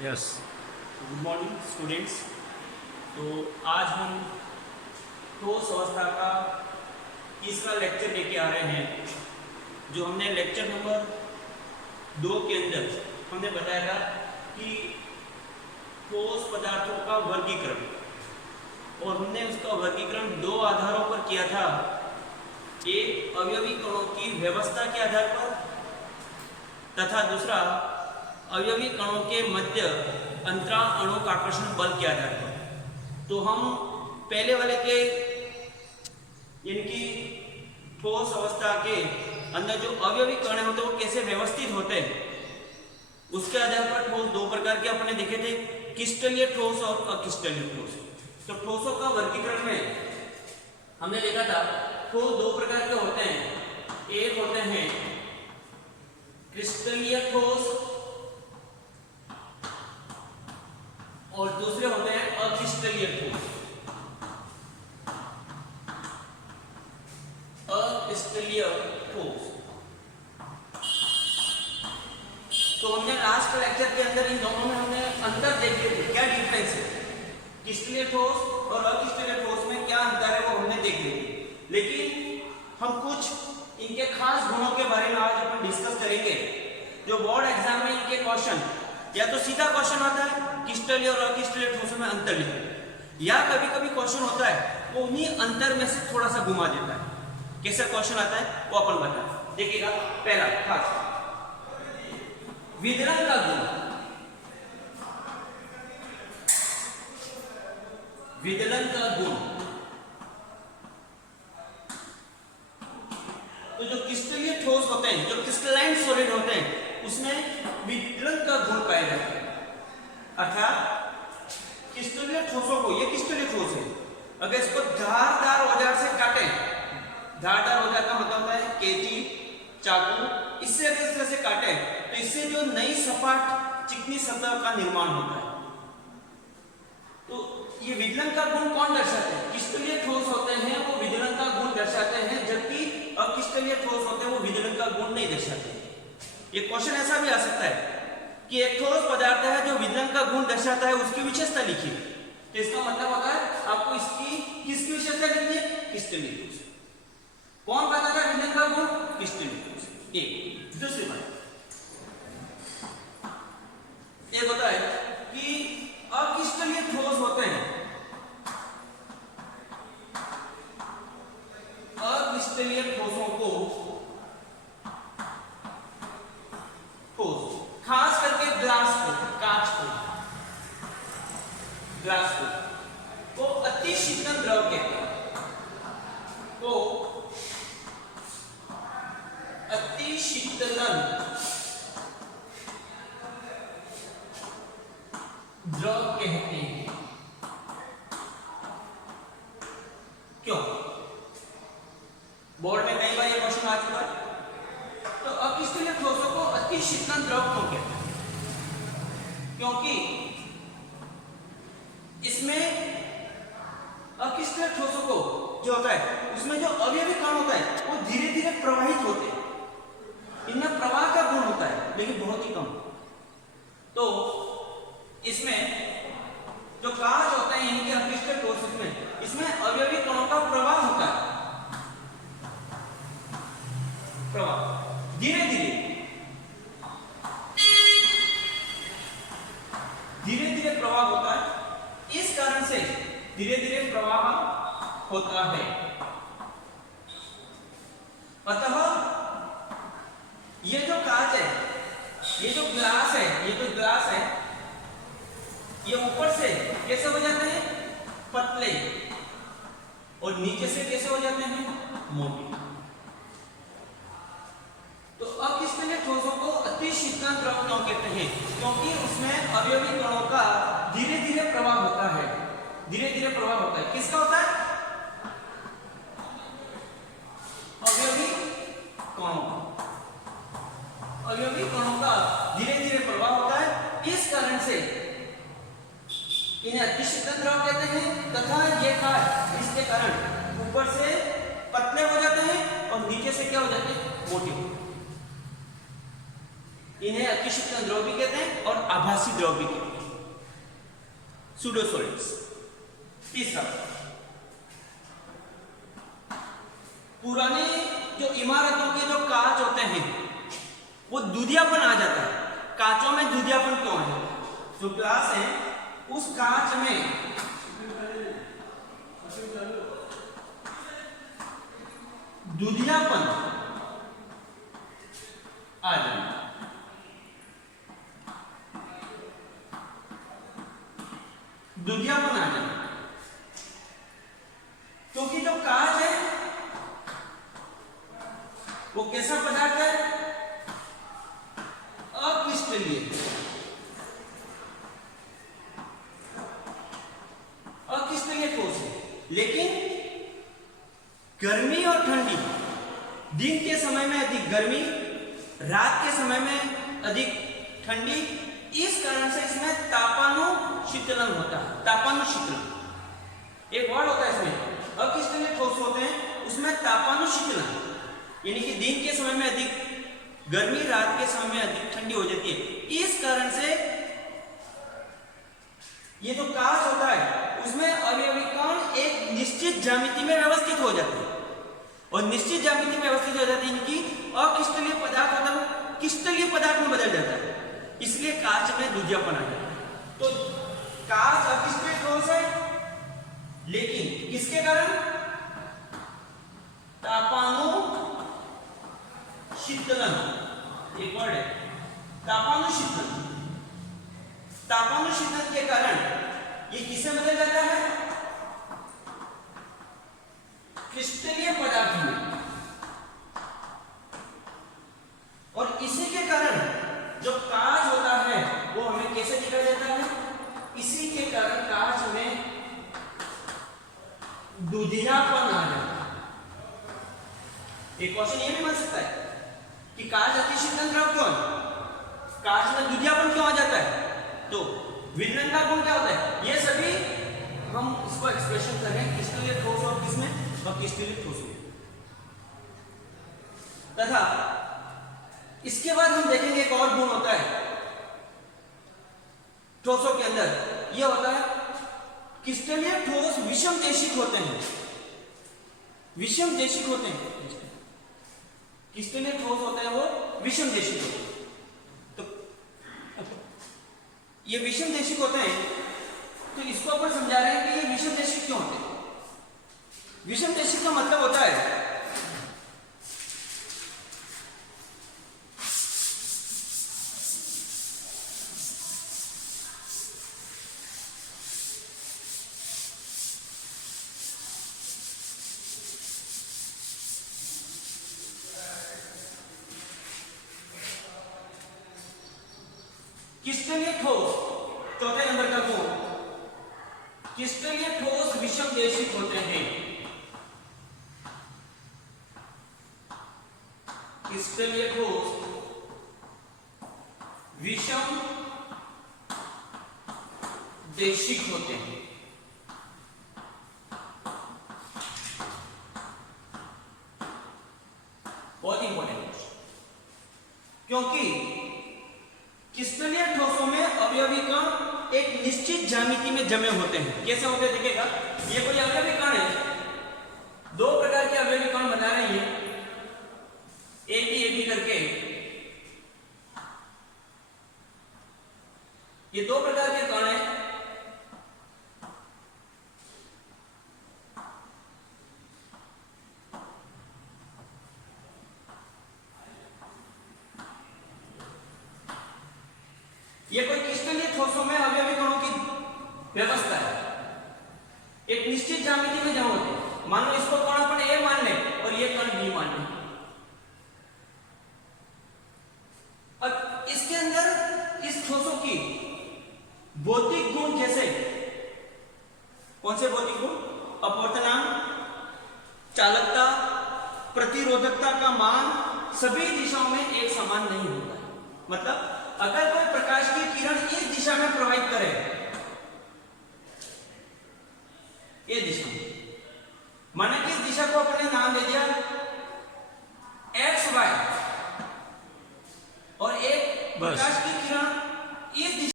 Yes. Good morning students. तो आज हम ठोस अवस्था का तीसरा लेक्चर लेके आ रहे हैं। जो हमने लेक्चर नंबर 2 के अंदर हमने बताया था कि ठोस पदार्थों का वर्गीकरण, और हमने उसका वर्गीकरण दो आधारों पर किया था। एक अवयवी कणों की व्यवस्था के आधार पर तथा दूसरा अवयवी कणों के मध्य अंतराल अणु का आकर्षण बल के आधार पर। तो हम पहले वाले के यानी कि ठोस अवस्था के अंदर जो अवयवी कण होते हैं वो कैसे व्यवस्थित होते हैं उसके आधार पर ठोस दो प्रकार के अपने देखे थे, क्रिस्टलीय ठोस और अक्रिस्टलीय ठोस। तो ठोसों का वर्गीकरण में हमने देखा था ठोस दो प्रकार के होते हैं। एक होते हैं क्रिस्टलीय ठोस और दूसरे होते हैं अक्रिस्टलीय ठोस। अक्रिस्टलीय ठोस तो हमने लास्ट लेक्चर के अंदर इन दोनों में हमने अंतर देखे थे, क्या डिफरेंस है क्रिस्टलीय ठोस और अक्रिस्टलीय ठोस में, क्या अंतर है वो हमने देख लिए। लेकिन हम कुछ इनके खास गुणों के बारे में आज अपन डिस्कस करेंगे। जो बोर्ड एग्जाम में इनके क्वेश्चन या तो सीधा क्वेश्चन आता है क्रिस्टलीय और अक्रिस्टलीय ठोसों में अंतर लिखो, या कभी कभी क्वेश्चन होता है वो उन्हीं अंतर में से थोड़ा सा घुमा देता है। कैसा क्वेश्चन आता है वो अपन बताएं। देखिएगा, पहला खास विदलन का गुण। विदलन का गुण तो जो क्रिस्टलीय ठोस होते हैं, जो क्रिस्टलाइन सॉलिड होते हैं, उसमें विदलन का गुण पाया जाता है। अर्थात क्रिस्टलीय ठोसों को, ये क्रिस्टलीय ठोस है, अगर इसको धारदार औजार से काटे, धारदार औजार का मतलब होता है कैंची, चाकू, इससे अगर इस तरह से काटे तो इससे जो नई सपाट चिकनी सतह का निर्माण होता है। तो ये विदलन का गुण कौन दर्शाते हैं? क्रिस्टलीय ठोस होते हैं वो विदलन का गुण दर्शाते हैं, जबकि अक्रिस्टलीय ठोस होते हैं वो विदलन का गुण नहीं दर्शाते। ये क्वेश्चन ऐसा भी आ सकता है कि एक ठोस पदार्थ है जो विदलन का गुण दर्शाता है, उसकी विशेषता लिखिए। तो इसका मतलब होता है आपको इसकी किसकी विशेषता लिखनी है? क्रिस्टलीय ठोस। कौन बताता है विदलन का गुण? क्रिस्टलीय ठोस। एक दूसरी बात एक होता है कि अक्रिस्टलीय ठोस होते हैं। अक्रिस्टलीय ठोसों को ठोस, खास करके ग्लास को, कांच को, ग्लास को अति शीतल द्रव कहते हैं। को अति शीतलन द्रव कहते हैं। क्यों? बोर्ड में कई बार ये क्वेश्चन आ चुका है। तो अक्रिस्टलीय ठोसों को अति शीतलन द्रव क्यों कहते हैं? क्योंकि इसमें अक्रिस्टलीय ठोसों को जो होता है उसमें जो अवयवी कण होता है वो धीरे धीरे प्रवाहित होते हैं। इनमें प्रवाह का गुण होता है लेकिन बहुत ही कम। तो इसमें जो कांच होता है यानी कि अक्रिस्टलीय ठोस में, इसमें अवयवी कणों का प्रवाह होता है। प्रवाह धीरे धीरे प्रवाह होता है। इस कारण से धीरे धीरे प्रवाह होता है। अतः ये जो कांच है, ये जो ग्लास है, ये ऊपर से कैसे हो जाते हैं? पतले, और नीचे से कैसे हो जाते हैं? मोटे। तो अक्रिस्टलीय ठोसों को अति शीतलन द्रव क्यों कहते हैं? क्योंकि उसमें अवयवी कणों का धीरे धीरे प्रवाह होता है। धीरे धीरे प्रवाह होता है। किसका होता है? अवयवी कणों का। अवयवी कणों का धीरे धीरे प्रवाह होता है। इस कारण से इन्हें अति शीतल द्रव कहते हैं। तथा ये कांच इसके कारण ऊपर से पतले हो जाते हैं और नीचे से क्या हो जाते हैं? मोटे। इन्हें अति शीतल द्रव भी कहते हैं और आभासी द्रव भी कहते हैं, सूडो सॉलिड्स। तीसरा, पुराने जो इमारतों के जो कांच होते हैं वो दूधियापन आ जाता है। कांचों में दूधियापन क्यों आ जाता है? जो ग्लास है उस कांच में दूधियापन आ जाता है। दूधियापन आ जाता है क्योंकि जो कांच है वो कैसा पदार्थ है? अक्रिस्टलीय। अक्रिस्टलीय ठोस है, लेकिन गर्मी और ठंडी, दिन के समय में अधिक गर्मी, रात के समय में अधिक ठंडी, इस कारण से इसमें तापानुशीतलन होता है। तापानुशीतलन एक वर्ड होता है इसमें। अक्रिस्टलीय ठोस होते हैं उसमें तापानुशीतलन, यानी कि दिन के समय में अधिक गर्मी, रात के समय में अधिक ठंडी हो जाती है। इस कारण से ये जो कांच होता है उसमें अवयवी कण एक निश्चित ज्यामिति में व्यवस्थित हो जाते हैं, और निश्चित ज्यामिति में व्यवस्थित हो जाती है, यानी कि अक्रिस्टलीय पदार्थ होता है वो क्रिस्टलीय पदार्थ में बदल जाता है, इसलिए कांच में दूधियापन आ जाता है। तो कांच अक्रिस्टलीय ठोस है, लेकिन किसके कारण? तापानुशीतलन, एक वर्ड है तापानुशीतलन। तापानुशीतलन के कारण ये किसे बदल जाता है? क्रिस्टलीय पदार्थ में। और इसी के कारण जो कांच होता है वो हमें कैसे दिखाई देता है? इसी के कारण कांच में दूधियापन आ जाता है। एक क्वेश्चन ये भी बन सकता है कि कांच अति शीतल द्रव क्यों है? कांच में दूधियापन क्यों आ जाता है? तो विलयन का गुण क्या होता है? ये सभी हम इसको एक्सप्रेशन कर रहे हैं क्रिस्टलीय ठोस और किसमें? क्रिस्टलीय ठोस में। तथा इसके बाद हम देखेंगे एक और गुण होता है ठोसों के अंदर, यह होता है क्रिस्टलीय ठोस विषम देशिक होते हैं। विषम देशिक होते हैं, क्रिस्टलीय ठोस होते हैं वो विषम देशिक होते हैं। तो ये विषम देशिक होते हैं, तो इसको अपन समझा रहे हैं कि ये विषम देशिक क्यों होते हैं। विषम देशिक का मतलब होता है क्रिस्टलीय ठोस, चौथे नंबर का गुण, क्रिस्टलीय ठोस विषम देशिक होते हैं। क्रिस्टलीय ठोस विषम देशिक होते हैं। बहुत इंपॉर्टेंट, क्योंकि क्रिस्टलीय ठोसों में अवयवी कण एक निश्चित ज्यामिति में जमे होते हैं। कैसे होते हैं देखिएगा, ये कोई अवयवी कण है, दो प्रकार के अवयवी कण बना रहे हैं ए बी करके। ये दो प्रकार के कण हैं, ये कोई क्रिस्टलीय ठोसों में अवयवी कणों की व्यवस्था है, एक निश्चित ज्यामिति में जमा होते हैं। मान लो इसको कण अपन ए मान ले और ये कण बी मान ले, और इसके अंदर इस ठोसों की भौतिक गुण कैसे, कौन से भौतिक गुण? अपवर्तनांक, चालकता, प्रतिरोधकता का मान सभी दिशाओं में एक समान नहीं होता है। मतलब अगर कोई प्रकाश की किरण